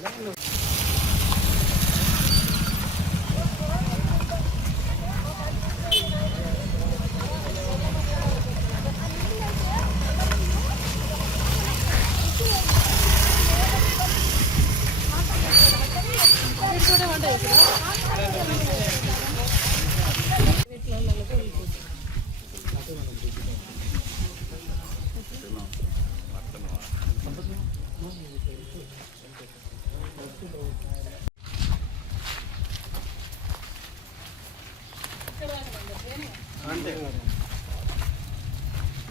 అంతే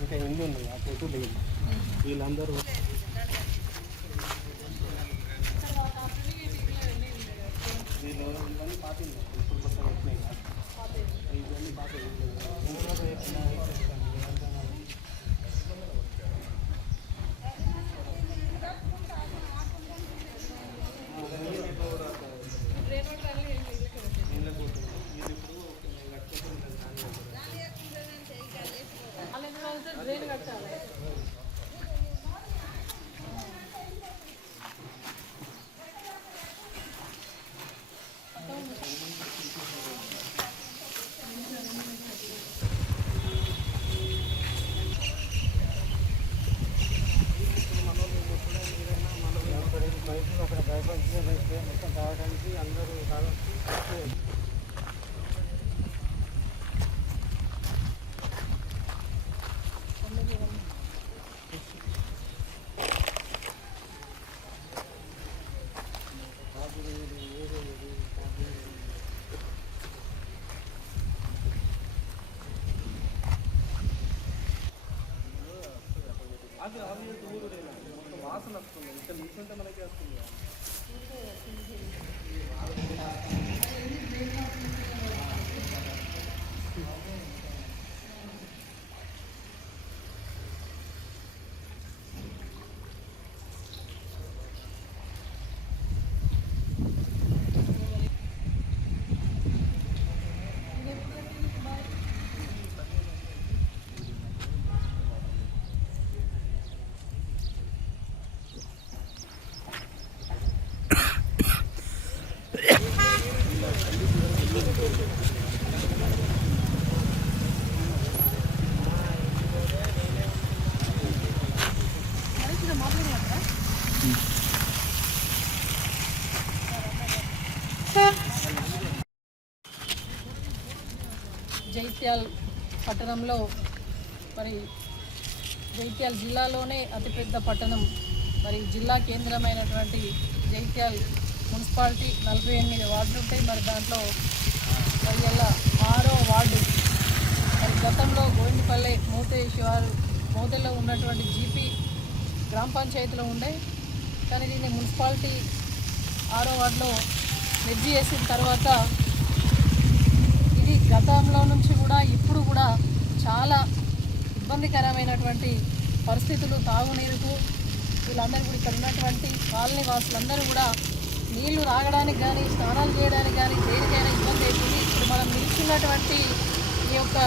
ఇంకా ఎన్ని ఉన్నాయి? ఆ ఫోటో లేదు. వీళ్ళందరూ వీళ్ళు ఇప్పుడు కొత్త వచ్చినాయి ఇవన్నీ పాత అది అవి ఊరుడేనా మొత్తం వాసన వస్తుంది. ఇక్కడ నిల్చుంటే మనకే వస్తుంది. జైత్యాల్ పట్టణంలో మరి జైత్యాల్ జిల్లాలోనే అతిపెద్ద పట్టణం. మరి జిల్లా కేంద్రమైనటువంటి జైత్యాల్ మున్సిపాలిటీ నలభై ఎనిమిది వార్డులు ఉంటాయి మరి దాంట్లో మరి ఆరో వార్డు. మరి గతంలో గోవిందపల్లె మోతే శివారు మోతేలో ఉన్నటువంటి జీపీ గ్రామ పంచాయతీలో ఉండే. కానీ దీన్ని మున్సిపాలిటీ ఆరో వార్డులో మెర్జీ చేసిన తర్వాత ఇది గతంలో నుంచి కూడా ఇప్పుడు కూడా చాలా ఇబ్బందికరమైనటువంటి పరిస్థితులు తాగునీరుకు వీళ్ళందరూ కూడా ఇక్కడ ఉన్నటువంటి కాలనీ వాసులందరూ కూడా నీళ్ళు రాగడానికి కానీ స్నానాలు చేయడానికి కానీ దేనికైనా ఇబ్బంది అవుతుంది మనం నిలిచినటువంటి ఈ యొక్క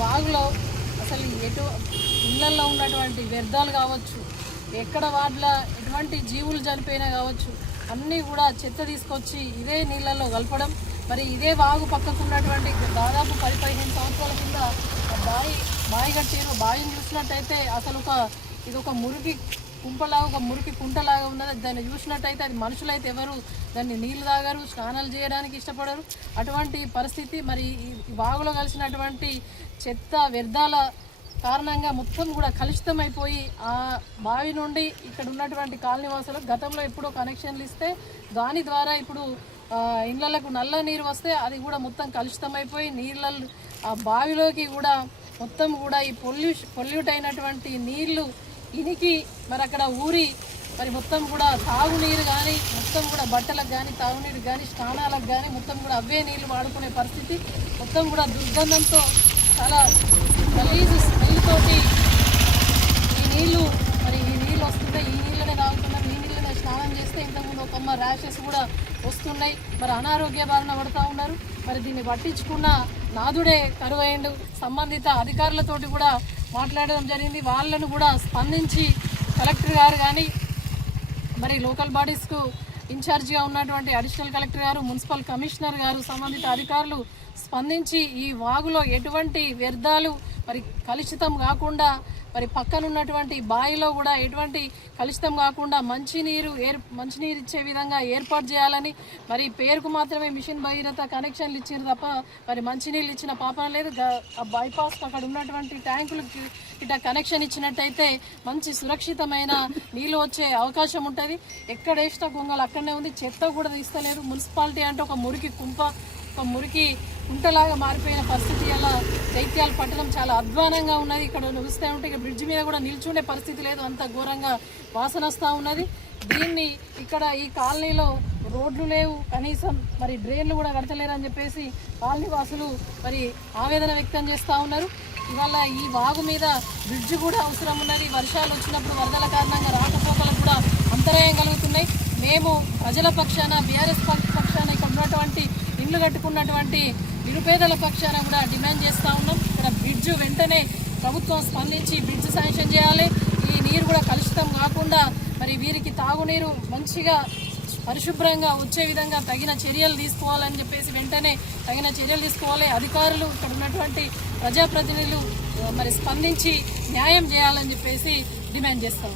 వాగులో అసలు ఎటు ఇళ్ళల్లో ఉన్నటువంటి వ్యర్థాలు కావచ్చు ఎక్కడ వాటిలో ఎటువంటి జీవులు చనిపోయినా కావచ్చు అన్నీ కూడా చెత్త తీసుకొచ్చి ఇదే నీళ్ళల్లో కలపడం మరి ఇదే వాగు పక్కకు ఉన్నటువంటి దాదాపు పది పదిహేను సంవత్సరాల కింద బావి బావి కట్టారు బావిని చూసినట్టయితే అసలు ఒక ఇది ఒక మురికి కుంపలాగా ఒక మురికి కుంటలాగా ఉన్నది. దాన్ని చూసినట్టయితే అది మనుషులైతే ఎవరు? దాన్ని నీళ్ళు తాగరు స్నానాలు చేయడానికి ఇష్టపడరు. అటువంటి పరిస్థితి మరి ఈ వాగులో కలిసినటువంటి చెత్త వ్యర్థాల కారణంగా మొత్తం కూడా కలుషితం అయిపోయి ఆ బావి నుండి ఇక్కడ ఉన్నటువంటి కాలనీ గతంలో ఎప్పుడో కనెక్షన్లు ఇస్తే దాని ద్వారా ఇప్పుడు ఇండ్లలకు ఇళ్ళలకు నల్ల నీరు వస్తే అది కూడా మొత్తం కలుషితం అయిపోయి నీళ్ళ ఆ బావిలోకి కూడా మొత్తం కూడా ఈ పొల్యూష్ పొల్యూట్ అయినటువంటి నీళ్ళు ఇనికి మరి అక్కడ ఊరి మరి మొత్తం కూడా తాగునీరు కానీ మొత్తం కూడా బట్టలకు కానీ తాగునీరు కానీ స్నానాలకు కానీ మొత్తం కూడా అవే నీళ్ళు వాడుకునే పరిస్థితి. మొత్తం కూడా దుర్గంధంతో చాలా గలీజు స్మెల్తోటి ఈ నీళ్ళు మరి ఈ నీళ్ళు వస్తున్నాయి ఈ నీళ్ళనే తాగుతున్నాం ఈ నీళ్ళనే స్నానం చేస్తే ఇంతకుముందు ఒక అమ్మ ర్యాషెస్ కూడా వస్తున్నాయి. మరి అనారోగ్య బారిన పడుతూ ఉన్నారు. మరి దీన్ని పట్టించుకున్న నాదుడే కరువైండు. సంబంధిత అధికారులతోటి కూడా మాట్లాడడం జరిగింది. వాళ్ళను కూడా స్పందించి కలెక్టర్ గారు కానీ మరి లోకల్ బాడీస్కు ఇన్ఛార్జిగా ఉన్నటువంటి additional collector garu municipal commissioner garu సంబంధిత అధికారులు స్పందించి ఈ వాగులో ఎటువంటి వ్యర్థాలు మరి కలుషితం కాకుండా మరి పక్కనున్నటువంటి బావిలో కూడా ఎటువంటి కలుషితం కాకుండా మంచినీరు ఏర్ మంచినీరు ఇచ్చే విధంగా ఏర్పాటు చేయాలని మరి పేరుకు మాత్రమే మిషన్ భగీరథ కనెక్షన్లు ఇచ్చారు తప్ప మరి మంచినీళ్ళు ఇచ్చిన పాపన లేదు. ఆ బైపాస్ అక్కడ ఉన్నటువంటి ట్యాంకులకి ఇట కనెక్షన్ ఇచ్చినట్టయితే మంచి సురక్షితమైన నీళ్ళు వచ్చే అవకాశం ఉంటుంది. ఎక్కడ వేసిన గొంగలు అక్కడనే ఉంది. చెత్త కూడా తీస్తలేదు మున్సిపాలిటీ అంటే ఒక మురికి కుంప ఒక మురికి కుంటలాగా మారిపోయిన పరిస్థితి అలా జైత్యాల పట్టణం చాలా అధ్వానంగా ఉన్నది. ఇక్కడ చూస్తే ఉంటే ఇక్కడ బ్రిడ్జ్ మీద కూడా నిల్చుండే పరిస్థితి లేదు. అంత ఘోరంగా వాసన వస్తూ ఉన్నది. దీన్ని ఇక్కడ ఈ కాలనీలో రోడ్లు లేవు. కనీసం మరి డ్రైన్లు కూడా కడతలేరని అని చెప్పేసి కాలనీ వాసులు మరి ఆవేదన వ్యక్తం చేస్తూ ఉన్నారు. ఇవాళ ఈ వాగు మీద బ్రిడ్జ్ కూడా అవసరం ఉన్నది. వర్షాలు వచ్చినప్పుడు వరదల కారణంగా రాకపోకలకు కూడా అంతరాయం కలుగుతున్నాయి. మేము ప్రజల పక్షాన బీఆర్ఎస్ పక్షాన ఇక్కడ ఉన్నటువంటి ఇల్లు కట్టుకున్నటువంటి నిరుపేదల పక్షాన కూడా డిమాండ్ చేస్తూ ఉన్నాం. ఇక్కడ బ్రిడ్జ్ వెంటనే ప్రభుత్వం స్పందించి బ్రిడ్జ్ శాంక్షన్ చేయాలి. ఈ నీరు కూడా కలుషితం కాకుండా మరి వీరికి తాగునీరు మంచిగా పరిశుభ్రంగా వచ్చే విధంగా తగిన చర్యలు తీసుకోవాలని చెప్పేసి వెంటనే తగిన చర్యలు తీసుకోవాలి. అధికారులు ఇక్కడ ఉన్నటువంటి ప్రజాప్రతినిధులు మరి స్పందించి న్యాయం చేయాలని చెప్పేసి డిమాండ్ చేస్తా